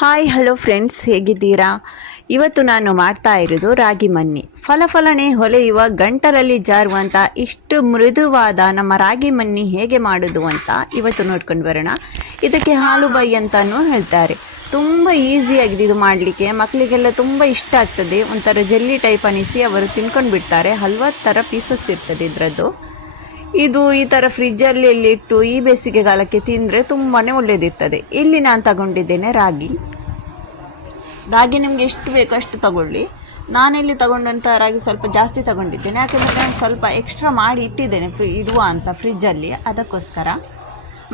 Hi hello friends, ಹೇಗಿದ್ದೀರಾ? ಇವತ್ತು ನಾನು ಮಾಡ್ತಾ ಇರೋದು ರಾಗಿ ಮನ್ನಿ. ಫಲಫಲನೆ ಹೊಲೆಯುವ ಗಂಟಲಲ್ಲಿ ಜಾರುವಂಥ ಇಷ್ಟು ಮೃದುವಾದ ನಮ್ಮ ರಾಗಿ ಮನ್ನಿ ಹೇಗೆ ಮಾಡೋದು ಅಂತ ಇವತ್ತು ನೋಡ್ಕೊಂಡು ಬರೋಣ. ಇದಕ್ಕೆ ಹಾಲು ಬೈ ಅಂತಲೂ ಹೇಳ್ತಾರೆ. ತುಂಬ ಈಸಿಯಾಗಿದೆ ಇದು ಮಾಡಲಿಕ್ಕೆ. ಮಕ್ಕಳಿಗೆಲ್ಲ ತುಂಬ ಇಷ್ಟ ಆಗ್ತದೆ. ಒಂಥರ ಜೆಲ್ಲಿ ಟೈಪ್ ಅನಿಸಿ ಅವರು ತಿನ್ಕೊಂಡು ಬಿಡ್ತಾರೆ. ಹಲ್ವತ್ತು ಥರ ಪೀಸಸ್ ಇರ್ತದೆ ಇದರದ್ದು. ಇದು ಈ ಥರ ಫ್ರಿಜ್ಜಲ್ಲಿ ಇಟ್ಟು ಈ ಬೇಸಿಗೆಗಾಲಕ್ಕೆ ತಿಂದರೆ ತುಂಬಾ ಒಳ್ಳೆಯದಿರ್ತದೆ. ಇಲ್ಲಿ ನಾನು ತಗೊಂಡಿದ್ದೇನೆ ರಾಗಿ. ನಿಮಗೆ ಎಷ್ಟು ಬೇಕೋ ಅಷ್ಟು ತಗೊಳ್ಳಿ. ನಾನಿಲ್ಲಿ ತಗೊಂಡಂಥ ರಾಗಿ ಸ್ವಲ್ಪ ಜಾಸ್ತಿ ತಗೊಂಡಿದ್ದೇನೆ, ಯಾಕೆಂದರೆ ನಾನು ಸ್ವಲ್ಪ ಎಕ್ಸ್ಟ್ರಾ ಮಾಡಿ ಇಟ್ಟಿದ್ದೇನೆ ಇಡುವ ಅಂತ ಫ್ರಿಜ್ಜಲ್ಲಿ. ಅದಕ್ಕೋಸ್ಕರ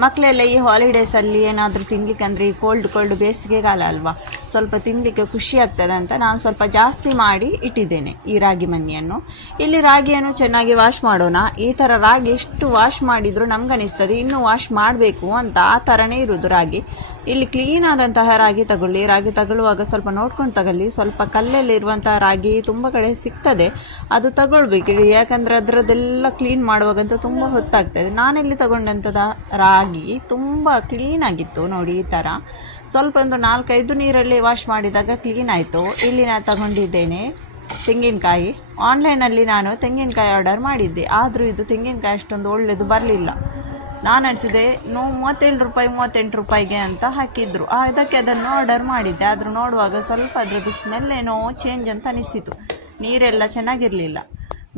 ಮಕ್ಕಳೆಲ್ಲ ಈ ಹಾಲಿಡೇಸಲ್ಲಿ ಏನಾದರೂ ತಿನ್ನಲಿಕ್ಕೆ, ಅಂದರೆ ಈ ಕೋಲ್ಡ್ ಬೇಸಿಗೆಗಾಲ ಅಲ್ವಾ, ಸ್ವಲ್ಪ ತಿನ್ನಲಿಕ್ಕೆ ಖುಷಿ ಆಗ್ತದೆ ಅಂತ ನಾನು ಸ್ವಲ್ಪ ಜಾಸ್ತಿ ಮಾಡಿ ಇಟ್ಟಿದ್ದೇನೆ ಈ ರಾಗಿ ಮನ್ನಿಯನ್ನು. ಇಲ್ಲಿ ರಾಗಿಯನ್ನು ಚೆನ್ನಾಗಿ ವಾಶ್ ಮಾಡೋಣ. ಈ ಥರ ರಾಗಿ ಎಷ್ಟು ವಾಶ್ ಮಾಡಿದರೂ ನಮ್ಗನಿಸ್ತದೆ ಇನ್ನೂ ವಾಶ್ ಮಾಡಬೇಕು ಅಂತ. ಆ ಥರನೇ ಇರೋದು ರಾಗಿ. ಇಲ್ಲಿ ಕ್ಲೀನ್ ಆದಂತಹ ರಾಗಿ ತಗೊಳ್ಳಿ. ರಾಗಿ ತಗೊಳ್ಳುವಾಗ ಸ್ವಲ್ಪ ನೋಡ್ಕೊಂಡು ತಗೊಳ್ಳಿ. ಸ್ವಲ್ಪ ಕಲ್ಲಲ್ಲಿರುವಂತಹ ರಾಗಿ ತುಂಬ ಕಡೆ ಸಿಗ್ತದೆ, ಅದು ತಗೊಳ್ಬೇಕು. ಯಾಕಂದರೆ ಅದರದ್ದೆಲ್ಲ ಕ್ಲೀನ್ ಮಾಡುವಾಗಂತೂ ತುಂಬ ಹೊತ್ತಾಗ್ತದೆ. ನಾನಿಲ್ಲಿ ತಗೊಂಡಂಥದ್ದು ರಾಗಿ ತುಂಬ ಕ್ಲೀನಾಗಿತ್ತು ನೋಡಿ. ಈ ಥರ ಸ್ವಲ್ಪ ಒಂದು 4-5 ನೀರಲ್ಲಿ ವಾಶ್ ಮಾಡಿದಾಗ ಕ್ಲೀನ್ ಆಯಿತು. ಇಲ್ಲಿ ನಾನು ತಗೊಂಡಿದ್ದೇನೆ ತೆಂಗಿನಕಾಯಿ. ಆನ್ಲೈನಲ್ಲಿ ನಾನು ತೆಂಗಿನಕಾಯಿ ಆರ್ಡರ್ ಮಾಡಿದ್ದೆ, ಆದರೂ ಇದು ತೆಂಗಿನಕಾಯಿ ಅಷ್ಟೊಂದು ಒಳ್ಳೆಯದು ಬರಲಿಲ್ಲ. ನಾನು ಅನಿಸಿದೆ 37 ರೂಪಾಯಿಗೆ ಅಂತ ಹಾಕಿದ್ರು. ಅದನ್ನು ಆರ್ಡರ್ ಮಾಡಿದ್ದೆ. ಆದರೂ ನೋಡುವಾಗ ಸ್ವಲ್ಪ ಅದರದ್ದು ಸ್ಮೆಲ್ ಏನೋ ಚೇಂಜ್ ಅಂತ ಅನಿಸಿತು. ನೀರೆಲ್ಲ ಚೆನ್ನಾಗಿರಲಿಲ್ಲ.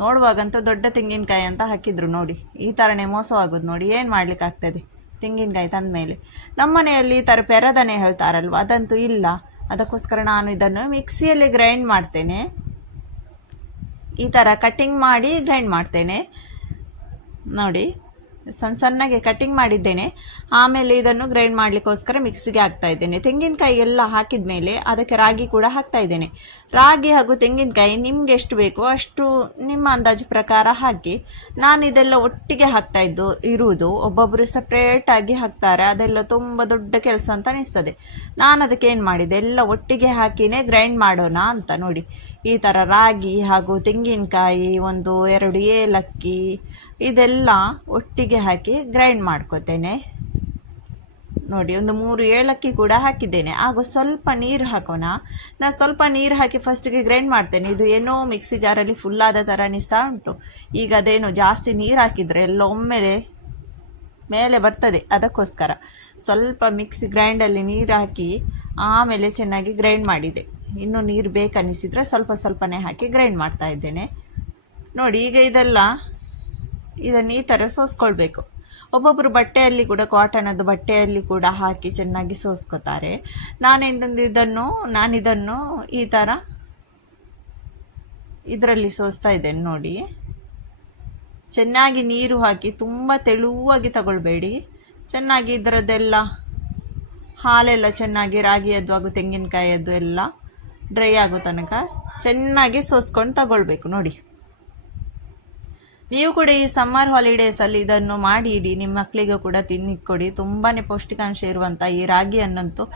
ನೋಡುವಾಗಂತೂ ದೊಡ್ಡ ತೆಂಗಿನಕಾಯಿ ಅಂತ ಹಾಕಿದ್ರು ನೋಡಿ. ಈ ಥರನೇ ಮೋಸವಾಗೋದು ನೋಡಿ. ಏನು ಮಾಡಲಿಕ್ಕಾಗ್ತದೆ ತೆಂಗಿನಕಾಯಿ ತಂದ ಮೇಲೆ. ನಮ್ಮ ಮನೆಯಲ್ಲಿ ಈ ಥರ ಪೆರದನೆ ಹೇಳ್ತಾರಲ್ವ, ಅದಂತೂ ಇಲ್ಲ. ಅದಕ್ಕೋಸ್ಕರ ನಾನು ಇದನ್ನು ಮಿಕ್ಸಿಯಲ್ಲಿ ಗ್ರೈಂಡ್ ಮಾಡ್ತೇನೆ. ಈ ಥರ ಕಟ್ಟಿಂಗ್ ಮಾಡಿ ಗ್ರೈಂಡ್ ಮಾಡ್ತೇನೆ ನೋಡಿ. ಸಣ್ಣಗೆ ಕಟ್ಟಿಂಗ್ ಮಾಡಿದ್ದೇನೆ. ಆಮೇಲೆ ಇದನ್ನು ಗ್ರೈಂಡ್ ಮಾಡಲಿಕ್ಕೋಸ್ಕರ ಮಿಕ್ಸಿಗೆ ಹಾಕ್ತಾ ಇದ್ದೇನೆ. ತೆಂಗಿನಕಾಯಿ ಎಲ್ಲ ಹಾಕಿದ ಮೇಲೆ ಅದಕ್ಕೆ ರಾಗಿ ಕೂಡ ಹಾಕ್ತಾ ಇದ್ದೇನೆ. ರಾಗಿ ಹಾಗೂ ತೆಂಗಿನಕಾಯಿ ನಿಮ್ಗೆ ಎಷ್ಟು ಬೇಕೋ ಅಷ್ಟು ನಿಮ್ಮ ಅಂದಾಜು ಪ್ರಕಾರ ಹಾಕಿ. ನಾನು ಇದೆಲ್ಲ ಒಟ್ಟಿಗೆ ಹಾಕ್ತಾ ಇರುವುದು. ಒಬ್ಬೊಬ್ಬರು ಸಪ್ರೇಟಾಗಿ ಹಾಕ್ತಾರೆ, ಅದೆಲ್ಲ ತುಂಬ ದೊಡ್ಡ ಕೆಲಸ ಅಂತ ಅನಿಸ್ತದೆ. ನಾನು ಅದಕ್ಕೆ ಏನು ಮಾಡಿದೆ, ಎಲ್ಲ ಒಟ್ಟಿಗೆ ಹಾಕಿನೇ ಗ್ರೈಂಡ್ ಮಾಡೋಣ ಅಂತ ನೋಡಿ. ಈ ಥರ ರಾಗಿ ಹಾಗೂ ತೆಂಗಿನಕಾಯಿ, 1-2 ಏಲಕ್ಕಿ ಇದೆಲ್ಲ ಒಟ್ಟಿಗೆ ಹಾಕಿ ಗ್ರೈಂಡ್ ಮಾಡ್ಕೋತೇನೆ ನೋಡಿ. 3 ಏಲಕ್ಕಿ ಕೂಡ ಹಾಕಿದ್ದೇನೆ. ಆಗ ಸ್ವಲ್ಪ ನೀರು ಹಾಕೋಣ. ನಾನು ಸ್ವಲ್ಪ ನೀರು ಹಾಕಿ ಫಸ್ಟಿಗೆ ಗ್ರೈಂಡ್ ಮಾಡ್ತೇನೆ. ಇದು ಏನೋ ಮಿಕ್ಸಿ ಜಾರಲ್ಲಿ ಫುಲ್ಲಾದ ಥರ ಅನಿಸ್ತಾ ಉಂಟು. ಈಗ ಅದೇನು ಜಾಸ್ತಿ ನೀರು ಹಾಕಿದರೆ ಎಲ್ಲ ಒಮ್ಮೆಲೆ ಮೇಲೆ ಬರ್ತದೆ. ಅದಕ್ಕೋಸ್ಕರ ಸ್ವಲ್ಪ ಮಿಕ್ಸಿ ಗ್ರೈಂಡಲ್ಲಿ ನೀರು ಹಾಕಿ ಆಮೇಲೆ ಚೆನ್ನಾಗಿ ಗ್ರೈಂಡ್ ಮಾಡಿದೆ. ಇನ್ನೂ ನೀರು ಬೇಕನ್ನಿಸಿದರೆ ಸ್ವಲ್ಪನೇ ಹಾಕಿ ಗ್ರೈಂಡ್ ಮಾಡ್ತಾ ಇದ್ದೇನೆ ನೋಡಿ. ಈಗ ಇದನ್ನು ಈ ಥರ ಸೋಸ್ಕೊಳ್ಬೇಕು. ಒಬ್ಬೊಬ್ಬರು ಬಟ್ಟೆಯಲ್ಲಿ ಕೂಡ, ಕಾಟನದ್ದು ಬಟ್ಟೆಯಲ್ಲಿ ಕೂಡ ಹಾಕಿ ಚೆನ್ನಾಗಿ ಸೋಸ್ಕೋತಾರೆ. ನಾನಿದನ್ನು ಈ ಥರ ಇದರಲ್ಲಿ ಸೋಸ್ತಾ ಇದ್ದೇನೆ ನೋಡಿ. ಚೆನ್ನಾಗಿ ನೀರು ಹಾಕಿ ತುಂಬ ತೆಳುವಾಗಿ ತಗೊಳ್ಬೇಡಿ. ಚೆನ್ನಾಗಿ ಇದರದ್ದೆಲ್ಲ ಹಾಲೆಲ್ಲ ಚೆನ್ನಾಗಿ ರಾಗಿಯದ್ದು ಹಾಗೂ ತೆಂಗಿನಕಾಯಿಯದ್ದು ಎಲ್ಲ ಡ್ರೈ ಆಗೋ ತನಕ ಚೆನ್ನಾಗಿ ಸೋಸ್ಕೊಂಡು ತಗೊಳ್ಬೇಕು ನೋಡಿ. ನೀವು ಕೂಡ ಈ ಸಮ್ಮರ್ ಹಾಲಿಡೇಸಲ್ಲಿ ಇದನ್ನು ಮಾಡಿ ಇಡಿ. ನಿಮ್ಮ ಮಕ್ಕಳಿಗೆ ಕೂಡ ತಿನ್ನಿಕೊಡಿ. ತುಂಬಾ ಪೌಷ್ಟಿಕಾಂಶ ಇರುವಂಥ ಈ ರಾಗಿಯನ್ನಂತೂ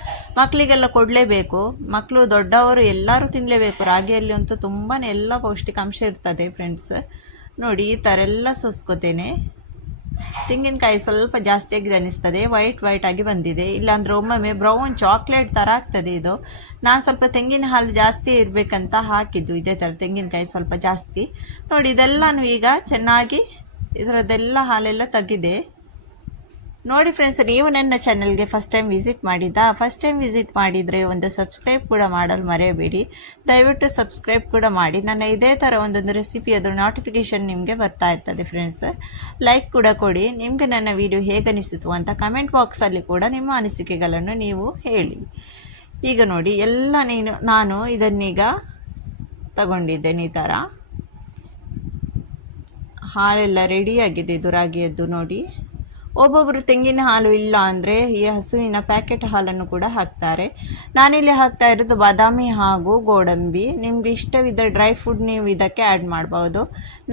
ಮಕ್ಕಳಿಗೆಲ್ಲ ಕೊಡಲೇಬೇಕು. ಮಕ್ಕಳು ದೊಡ್ಡವರು ಎಲ್ಲರೂ ತಿನ್ನಲೇಬೇಕು. ರಾಗಿಯಲ್ಲಿ ಅಂತೂ ತುಂಬಾ ಎಲ್ಲ ಪೌಷ್ಟಿಕಾಂಶ ಇರ್ತದೆ ಫ್ರೆಂಡ್ಸ್ ನೋಡಿ. ಈ ಥರ ಎಲ್ಲ ಸೋಸ್ಕೋತೇನೆ. ತೆಂಗಿನಕಾಯಿ ಸ್ವಲ್ಪ ಜಾಸ್ತಿ ಆಗಿದೆ ಅನ್ನಿಸ್ತದೆ, ವೈಟ್ ಆಗಿ ಬಂದಿದೆ. ಇಲ್ಲಾಂದರೆ ಒಮ್ಮೊಮ್ಮೆ ಬ್ರೌನ್ ಚಾಕ್ಲೇಟ್ ಥರ ಆಗ್ತದೆ ಇದು. ನಾನು ಸ್ವಲ್ಪ ತೆಂಗಿನ ಹಾಲು ಜಾಸ್ತಿ ಇರಬೇಕಂತ ಹಾಕಿದ್ದು ಇದೇ ಥರ ತೆಂಗಿನಕಾಯಿ ಸ್ವಲ್ಪ ಜಾಸ್ತಿ ನೋಡಿ. ಇದೆಲ್ಲನೂ ಈಗ ಚೆನ್ನಾಗಿ ಇದರದ್ದೆಲ್ಲ ಹಾಲೆಲ್ಲ ತೆಗಿದೆ ನೋಡಿ. ಫ್ರೆಂಡ್ಸ್, ನೀವು ನನ್ನ ಚಾನಲ್ಗೆ ಫಸ್ಟ್ ಟೈಮ್ ವಿಸಿಟ್ ಮಾಡಿದರೆ ಒಂದು ಸಬ್ಸ್ಕ್ರೈಬ್ ಕೂಡ ಮಾಡಲು ಮರೆಯಬೇಡಿ. ದಯವಿಟ್ಟು ಸಬ್ಸ್ಕ್ರೈಬ್ ಕೂಡ ಮಾಡಿ. ನನ್ನ ಇದೇ ಥರ ಒಂದೊಂದು ರೆಸಿಪಿ ಅದರ ನೋಟಿಫಿಕೇಷನ್ ನಿಮಗೆ ಬರ್ತಾ ಇರ್ತದೆ ಫ್ರೆಂಡ್ಸ್. ಲೈಕ್ ಕೂಡ ಕೊಡಿ. ನಿಮಗೆ ನನ್ನ ವಿಡಿಯೋ ಹೇಗನಿಸಿತು ಅಂತ ಕಮೆಂಟ್ ಬಾಕ್ಸಲ್ಲಿ ಕೂಡ ನಿಮ್ಮ ಅನಿಸಿಕೆಗಳನ್ನು ನೀವು ಹೇಳಿ. ಈಗ ನೋಡಿ ನಾನು ಇದನ್ನೀಗ ತಗೊಂಡಿದ್ದೇನೆ. ಈ ಥರ ಹಾಲೆಲ್ಲ ರೆಡಿಯಾಗಿದೆ ಇದು ರಾಗಿಯದ್ದು ನೋಡಿ. ಒಬ್ಬೊಬ್ಬರು ತೆಂಗಿನ ಹಾಲು ಇಲ್ಲ ಅಂದರೆ ಈ ಹಸುವಿನ ಪ್ಯಾಕೆಟ್ ಹಾಲನ್ನು ಕೂಡ ಹಾಕ್ತಾರೆ. ನಾನಿಲ್ಲಿ ಹಾಕ್ತಾ ಇರೋದು ಬಾದಾಮಿ ಹಾಗೂ ಗೋಡಂಬಿ. ನಿಮ್ಗೆ ಇಷ್ಟವಿದ್ದ ಡ್ರೈ ಫ್ರೂಟ್ ನೀವು ಇದಕ್ಕೆ ಆ್ಯಡ್ ಮಾಡ್ಬೋದು.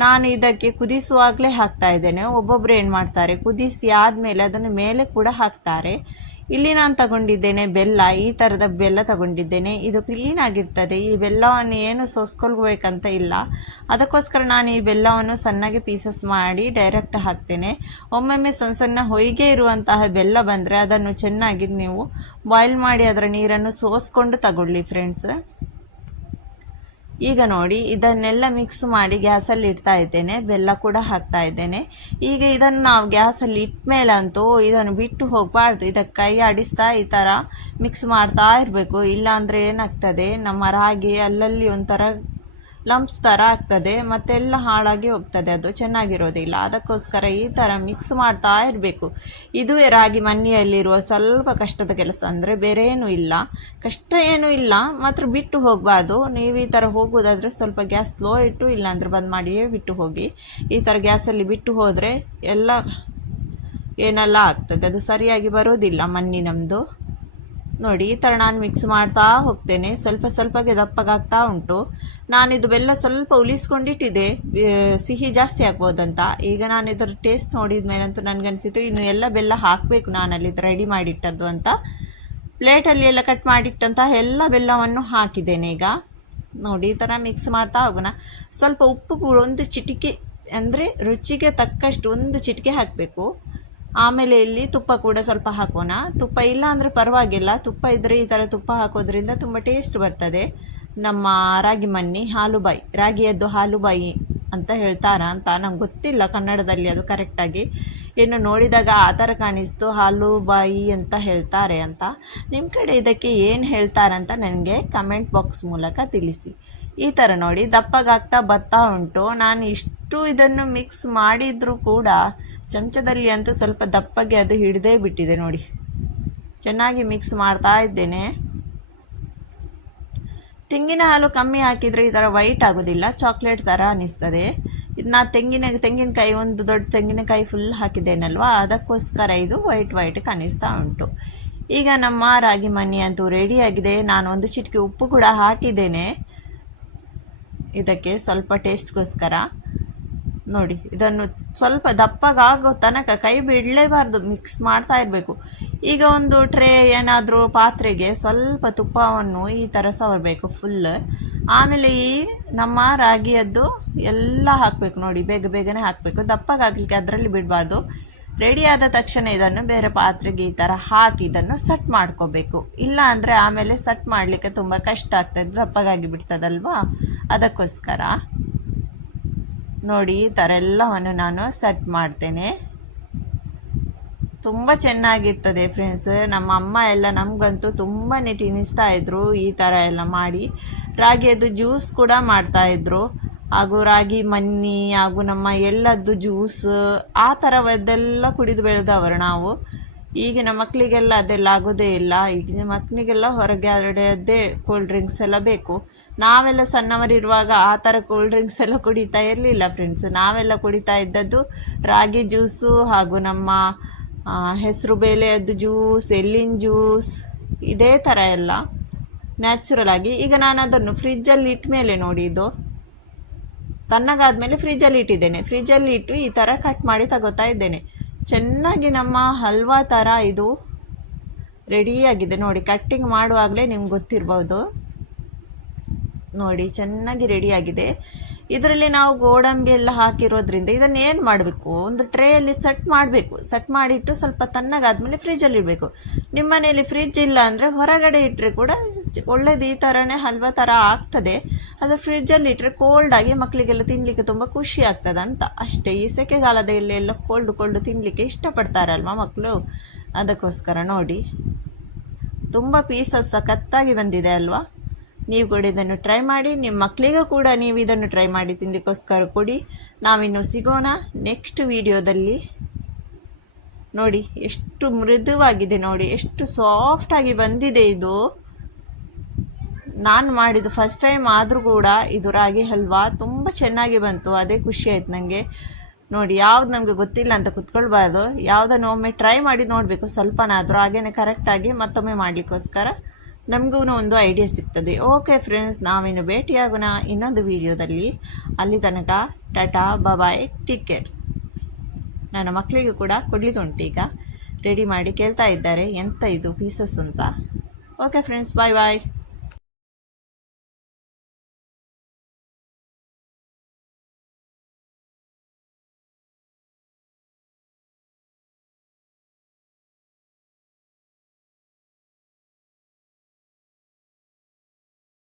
ನಾನು ಇದಕ್ಕೆ ಕುದಿಸುವಾಗಲೇ ಹಾಕ್ತಾ ಇದ್ದೇನೆ. ಒಬ್ಬೊಬ್ಬರು ಏನು ಮಾಡ್ತಾರೆ, ಕುದಿಸಿ ಆದಮೇಲೆ ಅದನ್ನು ಮೇಲೆ ಕೂಡ ಹಾಕ್ತಾರೆ. ಇಲ್ಲಿ ನಾನು ತಗೊಂಡಿದ್ದೇನೆ ಬೆಲ್ಲ, ಈ ಥರದ ಬೆಲ್ಲ ತಗೊಂಡಿದ್ದೇನೆ. ಇದು ಕ್ಲೀನ್ ಆಗಿರ್ತದೆ. ಈ ಬೆಲ್ಲವನ್ನು ಏನು ಸೋಸ್ಕೊಳ್ಬೇಕಂತ ಇಲ್ಲ. ಅದಕ್ಕೋಸ್ಕರ ನಾನು ಈ ಬೆಲ್ಲವನ್ನು ಸಣ್ಣಗೆ ಪೀಸಸ್ ಮಾಡಿ ಡೈರೆಕ್ಟ್ ಹಾಕ್ತೇನೆ. ಒಮ್ಮೊಮ್ಮೆ ಸಣ್ಣ ಸಣ್ಣ ಹೊಯ್ಗೆ ಇರುವಂತಹ ಬೆಲ್ಲ ಬಂದರೆ ಅದನ್ನು ಚೆನ್ನಾಗಿ ನೀವು ಬಾಯ್ಲ್ ಮಾಡಿ ಅದರ ನೀರನ್ನು ಸೋಸ್ಕೊಂಡು ತಗೊಳ್ಳಿ ಫ್ರೆಂಡ್ಸ್. ಈಗ ನೋಡಿ, ಇದನ್ನೆಲ್ಲ ಮಿಕ್ಸ್ ಮಾಡಿ ಗ್ಯಾಸಲ್ಲಿ ಇಡ್ತಾ ಇದ್ದೇನೆ. ಬೆಲ್ಲ ಕೂಡ ಹಾಕ್ತಾ ಇದ್ದೇನೆ. ಈಗ ಇದನ್ನು ನಾವು ಗ್ಯಾಸಲ್ಲಿ ಇಟ್ಟ ಮೇಲಂತೂ ಇದನ್ನು ಬಿಟ್ಟು ಹೋಗಬಾರ್ದು. ಇದಕ್ಕೆ ಕೈ ಆಡಿಸ್ತಾ ಈ ಥರ ಮಿಕ್ಸ್ ಮಾಡ್ತಾ ಇರಬೇಕು. ಇಲ್ಲಾಂದರೆ ಏನಾಗ್ತದೆ, ನಮ್ಮ ರಾಗಿ ಅಲ್ಲಲ್ಲಿ ಒಂಥರ ಲಂಪ್ಸ್ ಥರ ಆಗ್ತದೆ, ಮತ್ತೆಲ್ಲ ಹಾಳಾಗಿ ಹೋಗ್ತದೆ, ಅದು ಚೆನ್ನಾಗಿರೋದಿಲ್ಲ. ಅದಕ್ಕೋಸ್ಕರ ಈ ಥರ ಮಿಕ್ಸ್ ಮಾಡ್ತಾ ಇರಬೇಕು. ಇದುವೇ ರಾಗಿ ಮಣ್ಣಿಯಲ್ಲಿರುವ ಸ್ವಲ್ಪ ಕಷ್ಟದ ಕೆಲಸ, ಅಂದರೆ ಬೇರೆ ಏನೂ ಇಲ್ಲ, ಕಷ್ಟ ಏನೂ ಇಲ್ಲ. ಮಾತ್ರ ಬಿಟ್ಟು ಹೋಗಬಾರ್ದು. ನೀವು ಈ ಥರ ಹೋಗೋದಾದರೆ ಸ್ವಲ್ಪ ಗ್ಯಾಸ್ ಸ್ಲೋ ಇಟ್ಟು, ಇಲ್ಲಾಂದರೆ ಬಂದ್ ಮಾಡಿಯೇ ಬಿಟ್ಟು ಹೋಗಿ. ಈ ಥರ ಗ್ಯಾಸಲ್ಲಿ ಬಿಟ್ಟು ಹೋದರೆ ಎಲ್ಲ ಏನೆಲ್ಲ ಆಗ್ತದೆ, ಅದು ಸರಿಯಾಗಿ ಬರೋದಿಲ್ಲ ಮಣ್ಣಿ ನಮ್ಮದು. ನೋಡಿ, ಈ ಥರ ನಾನು ಮಿಕ್ಸ್ ಮಾಡ್ತಾ ಹೋಗ್ತೇನೆ. ಸ್ವಲ್ಪ ಸ್ವಲ್ಪಗೆ ದಪ್ಪಗಾಗ್ತಾ ಉಂಟು. ನಾನಿದು ಬೆಲ್ಲ ಸ್ವಲ್ಪ ಉಳಿಸ್ಕೊಂಡಿಟ್ಟಿದ್ದೆ, ಸಿಹಿ ಜಾಸ್ತಿ ಆಗ್ಬೋದಂತ. ಈಗ ನಾನು ಇದರ ಟೇಸ್ಟ್ ನೋಡಿದ ಮೇಲಂತೂ ನನಗನ್ಸಿತ್ತು ಇನ್ನು ಎಲ್ಲ ಬೆಲ್ಲ ಹಾಕಬೇಕು ನಾನಲ್ಲಿ ರೆಡಿ ಮಾಡಿಟ್ಟದ್ದು ಅಂತ. ಪ್ಲೇಟಲ್ಲಿ ಎಲ್ಲ ಕಟ್ ಮಾಡಿಟ್ಟಂತಹ ಎಲ್ಲ ಬೆಲ್ಲವನ್ನು ಹಾಕಿದ್ದೇನೆ. ಈಗ ನೋಡಿ, ಈ ಥರ ಮಿಕ್ಸ್ ಮಾಡ್ತಾ ಹೋಗೋಣ. ಸ್ವಲ್ಪ ಉಪ್ಪು ಕೂಡ ಒಂದು ಚಿಟಿಕೆ, ಅಂದರೆ ರುಚಿಗೆ ತಕ್ಕಷ್ಟು ಒಂದು ಚಿಟಿಕೆ ಹಾಕಬೇಕು. ಆಮೇಲೆ ಇಲ್ಲಿ ತುಪ್ಪ ಕೂಡ ಸ್ವಲ್ಪ ಹಾಕೋಣ. ತುಪ್ಪ ಇಲ್ಲ ಅಂದರೆ ಪರವಾಗಿಲ್ಲ, ತುಪ್ಪ ಇದ್ದರೆ ಈ ಥರ ತುಪ್ಪ ಹಾಕೋದ್ರಿಂದ ತುಂಬ ಟೇಸ್ಟ್ ಬರ್ತದೆ. ನಮ್ಮ ರಾಗಿ ಮಣ್ಣಿ ಹಾಲುಬಾಯಿ, ರಾಗಿಯದ್ದು ಹಾಲುಬಾಯಿ ಅಂತ ಹೇಳ್ತಾರ ಅಂತ ನಂಗೆ ಗೊತ್ತಿಲ್ಲ ಕನ್ನಡದಲ್ಲಿ ಅದು ಕರೆಕ್ಟಾಗಿ. ಇನ್ನು ನೋಡಿದಾಗ ಆ ಥರ ಕಾಣಿಸ್ತು, ಹಾಲುಬಾಯಿ ಅಂತ ಹೇಳ್ತಾರೆ ಅಂತ. ನಿಮ್ಮ ಕಡೆ ಇದಕ್ಕೆ ಏನು ಹೇಳ್ತಾರಂತ ನನಗೆ ಕಮೆಂಟ್ ಬಾಕ್ಸ್ ಮೂಲಕ ತಿಳಿಸಿ. ಈ ಥರ ನೋಡಿ ದಪ್ಪಗಾಗ್ತಾ ಬರ್ತಾ ಉಂಟು. ನಾನು ಇಷ್ಟು ಇದನ್ನು ಮಿಕ್ಸ್ ಮಾಡಿದರೂ ಕೂಡ ಚಮಚದಲ್ಲಿ ಅಂತೂ ಸ್ವಲ್ಪ ದಪ್ಪಗೆ ಅದು ಹಿಡಿದೇ ಬಿಟ್ಟಿದೆ. ನೋಡಿ, ಚೆನ್ನಾಗಿ ಮಿಕ್ಸ್ ಮಾಡ್ತಾ ಇದ್ದೇನೆ. ತೆಂಗಿನ ಹಾಲು ಕಮ್ಮಿ ಹಾಕಿದರೆ ಈ ಥರ ವೈಟ್ ಆಗೋದಿಲ್ಲ, ಚಾಕ್ಲೇಟ್ ಥರ ಅನ್ನಿಸ್ತದೆ. ಇದು ನಾ ತೆಂಗಿನಕಾಯಿ ಒಂದು ದೊಡ್ಡ ತೆಂಗಿನಕಾಯಿ ಫುಲ್ ಹಾಕಿದ್ದೇನಲ್ವ, ಅದಕ್ಕೋಸ್ಕರ ಇದು ವೈಟ್ ಕಾಣಿಸ್ತಾ ಉಂಟು. ಈಗ ನಮ್ಮ ರಾಗಿ ಮಣ್ಣಿ ಅಂತೂ ರೆಡಿಯಾಗಿದೆ. ನಾನು ಒಂದು ಚಿಟಿಕೆ ಉಪ್ಪು ಕೂಡ ಹಾಕಿದ್ದೇನೆ ಇದಕ್ಕೆ ಸ್ವಲ್ಪ ಟೇಸ್ಟ್ಗೋಸ್ಕರ. ನೋಡಿ, ಇದನ್ನು ಸ್ವಲ್ಪ ದಪ್ಪಗಾಗೋ ತನಕ ಕೈ ಬಿಡಲೇಬಾರ್ದು, ಮಿಕ್ಸ್ ಮಾಡ್ತಾ ಇರಬೇಕು. ಈಗ ಒಂದು ಟ್ರೇ ಏನಾದರೂ ಪಾತ್ರೆಗೆ ಸ್ವಲ್ಪ ತುಪ್ಪವನ್ನು ಈ ಥರ ಸವರಬೇಕು ಫುಲ್. ಆಮೇಲೆ ಈ ನಮ್ಮ ರಾಗಿಯದ್ದು ಎಲ್ಲ ಹಾಕಬೇಕು. ನೋಡಿ, ಬೇಗನೆ ಹಾಕಬೇಕು, ದಪ್ಪಗಾಗಲಿಕ್ಕೆ ಅದರಲ್ಲಿ ಬಿಡಬಾರ್ದು. ರೆಡಿ ಆದ ತಕ್ಷಣ ಇದನ್ನು ಬೇರೆ ಪಾತ್ರೆಗೆ ಈ ಥರ ಹಾಕಿ ಇದನ್ನು ಸೆಟ್ ಮಾಡ್ಕೋಬೇಕು. ಇಲ್ಲ ಅಂದರೆ ಆಮೇಲೆ ಸೆಟ್ ಮಾಡಲಿಕ್ಕೆ ತುಂಬ ಕಷ್ಟ ಆಗ್ತದೆ, ದಪ್ಪಗಾಗಿ ಬಿಡ್ತದಲ್ವಾ, ಅದಕ್ಕೋಸ್ಕರ. ನೋಡಿ, ಈ ಥರ ಎಲ್ಲವನ್ನು ನಾನು ಸೆಟ್ ಮಾಡ್ತೇನೆ. ತುಂಬ ಚೆನ್ನಾಗಿರ್ತದೆ ಫ್ರೆಂಡ್ಸ್. ನಮ್ಮ ಅಮ್ಮ ಎಲ್ಲ ನಮಗಂತೂ ತುಂಬಾ ತಿನ್ನಿಸ್ತಾ ಇದ್ರು ಈ ಥರ ಎಲ್ಲ ಮಾಡಿ. ರಾಗಿಯದ್ದು ಜ್ಯೂಸ್ ಕೂಡ ಮಾಡ್ತಾಯಿದ್ರು, ಹಾಗೂ ರಾಗಿ ಮಣ್ಣಿ ಹಾಗೂ ನಮ್ಮ ಎಲ್ಲದ್ದು ಜ್ಯೂಸ್ ಆ ಥರವದ್ದೆಲ್ಲ ಕುಡಿದು ಬೆಳೆದವರು ನಾವು. ಈಗಿನ ಮಕ್ಕಳಿಗೆಲ್ಲ ಅದೆಲ್ಲ ಆಗೋದೇ ಇಲ್ಲ. ಈಗಿನ ಮಕ್ಕಳಿಗೆಲ್ಲ ಹೊರಗಡೆಯದ್ದೇ ಕೋಲ್ಡ್ ಡ್ರಿಂಕ್ಸ್ ಎಲ್ಲ ಬೇಕು. ನಾವೆಲ್ಲ ಸಣ್ಣವರಿರುವಾಗ ಆ ಥರ ಕೋಲ್ಡ್ ಡ್ರಿಂಕ್ಸ್ ಎಲ್ಲ ಕುಡಿತಾ ಇರಲಿಲ್ಲ ಫ್ರೆಂಡ್ಸ್. ನಾವೆಲ್ಲ ಕುಡಿತಾ ಇದ್ದದ್ದು ರಾಗಿ ಜ್ಯೂಸು ಹಾಗೂ ನಮ್ಮ ಹೆಸರು ಬೇಳೆಯದ್ದು ಜ್ಯೂಸ್, ಎಳ್ಳಿನ ಜ್ಯೂಸ್, ಇದೇ ಥರ ಎಲ್ಲ ನ್ಯಾಚುರಲ್ ಆಗಿ. ಈಗ ನಾನು ಅದನ್ನು ಫ್ರಿಜ್ಜಲ್ಲಿ ಇಟ್ಟ ಮೇಲೆ ನೋಡಿ, ಇದು ತಣ್ಣಗಾದ್ಮೇಲೆ ಫ್ರಿಜ್ಜಲ್ಲಿ ಇಟ್ಟಿದ್ದೇನೆ. ಫ್ರಿಜ್ಜಲ್ಲಿ ಇಟ್ಟು ಈ ಥರ ಕಟ್ ಮಾಡಿ ತಗೋತಾ ಇದ್ದೇನೆ. ಚೆನ್ನಾಗಿ ನಮ್ಮ ಹಲ್ವಾ ಥರ ಇದು ರೆಡಿಯಾಗಿದೆ. ನೋಡಿ, ಕಟ್ಟಿಂಗ್ ಮಾಡುವಾಗಲೇ ನಿಮ್ಗೆ ಗೊತ್ತಿರ್ಬೋದು. ನೋಡಿ, ಚೆನ್ನಾಗಿ ರೆಡಿಯಾಗಿದೆ. ಇದರಲ್ಲಿ ನಾವು ಗೋಡಂಬಿ ಎಲ್ಲ ಹಾಕಿರೋದ್ರಿಂದ ಇದನ್ನು ಏನು ಮಾಡಬೇಕು, ಒಂದು ಟ್ರೇಯಲ್ಲಿ ಸೆಟ್ ಮಾಡಬೇಕು. ಸೆಟ್ ಮಾಡಿಟ್ಟು ಸ್ವಲ್ಪ ತಣ್ಣಗಾದ್ಮೇಲೆ ಫ್ರಿಜ್ಜಲ್ಲಿ ಇಡಬೇಕು. ನಿಮ್ಮ ಮನೆಯಲ್ಲಿ ಫ್ರಿಜ್ ಇಲ್ಲ ಅಂದರೆ ಹೊರಗಡೆ ಇಟ್ಟರೆ ಕೂಡ ಒಳ್ಳೇದು, ಈ ಥರನೇ ಹಲ್ವಾ ಥರ ಆಗ್ತದೆ. ಅದು ಫ್ರಿಜ್ಜಲ್ಲಿ ಇಟ್ಟರೆ ಕೋಲ್ಡಾಗಿ ಮಕ್ಕಳಿಗೆಲ್ಲ ತಿನ್ನಲಿಕ್ಕೆ ತುಂಬ ಖುಷಿ ಆಗ್ತದೆ ಅಂತ ಅಷ್ಟೇ. ಈ ಸೆಕೆಗಾಲದಲ್ಲಿ ಎಲ್ಲ ಕೋಲ್ಡ್ ತಿನ್ನಲಿಕ್ಕೆ ಇಷ್ಟಪಡ್ತಾರಲ್ವ ಮಕ್ಕಳು, ಅದಕ್ಕೋಸ್ಕರ. ನೋಡಿ, ತುಂಬ ಪೀಸಸ್ ಸಖತ್ತಾಗಿ ಬಂದಿದೆ ಅಲ್ವಾ. ನೀವು ಕೂಡ ಇದನ್ನು ಟ್ರೈ ಮಾಡಿ, ನಿಮ್ಮ ಮಕ್ಕಳಿಗೂ ಕೂಡ ನೀವು ಇದನ್ನು ಟ್ರೈ ಮಾಡಿ ತಿನ್ನಲಿಕ್ಕೋಸ್ಕರ ಕೊಡಿ. ನಾವಿನ್ನು ಸಿಗೋಣ ನೆಕ್ಸ್ಟ್ ವಿಡಿಯೋದಲ್ಲಿ. ನೋಡಿ, ಎಷ್ಟು ಮೃದುವಾಗಿದೆ, ನೋಡಿ ಎಷ್ಟು ಸಾಫ್ಟಾಗಿ ಬಂದಿದೆ. ಇದು ನಾನು ಮಾಡಿದ್ದು ಫಸ್ಟ್ ಟೈಮ್ ಆದರೂ ಕೂಡ ಇದು ರಾಗಿ ಹಲ್ವಾ ತುಂಬ ಚೆನ್ನಾಗಿ ಬಂತು. ಅದೇ ಖುಷಿ ಆಯ್ತು ನನಗೆ. ನೋಡಿ, ಯಾವ್ದು ನಮಗೆ ಗೊತ್ತಿಲ್ಲ ಅಂತ ಕುತ್ಕೊಳ್ಬಾರ್ದು, ಯಾವುದನ್ನು ಒಮ್ಮೆ ಟ್ರೈ ಮಾಡಿ ನೋಡಬೇಕು ಸ್ವಲ್ಪನಾದರೂ, ಹಾಗೇನೆ ಕರೆಕ್ಟಾಗಿ ಮತ್ತೊಮ್ಮೆ ಮಾಡಲಿಕ್ಕೋಸ್ಕರ ನಮಗೂ ಒಂದು ಐಡಿಯಾ ಸಿಗ್ತದೆ. ಓಕೆ ಫ್ರೆಂಡ್ಸ್, ನಾವಿನ್ನು ಭೇಟಿಯಾಗೋಣ ಇನ್ನೊಂದು ವಿಡಿಯೋದಲ್ಲಿ. ಅಲ್ಲಿ ತನಕ ಟಾಟಾ ಬಾಯ್, ಟೇಕ್ ಕೇರ್. ನನ್ನ ಮಕ್ಕಳಿಗೂ ಕೂಡ ಕೊಡಲಿಕ್ಕೆ ಉಂಟು ಈಗ. ರೆಡಿ ಮಾಡಿ ಕೇಳ್ತಾ ಇದ್ದಾರೆ ಎಂತ ಇದು ಪೀಸಸ್ ಅಂತ. ಓಕೆ ಫ್ರೆಂಡ್ಸ್, ಬಾಯ್ ಬಾಯ್.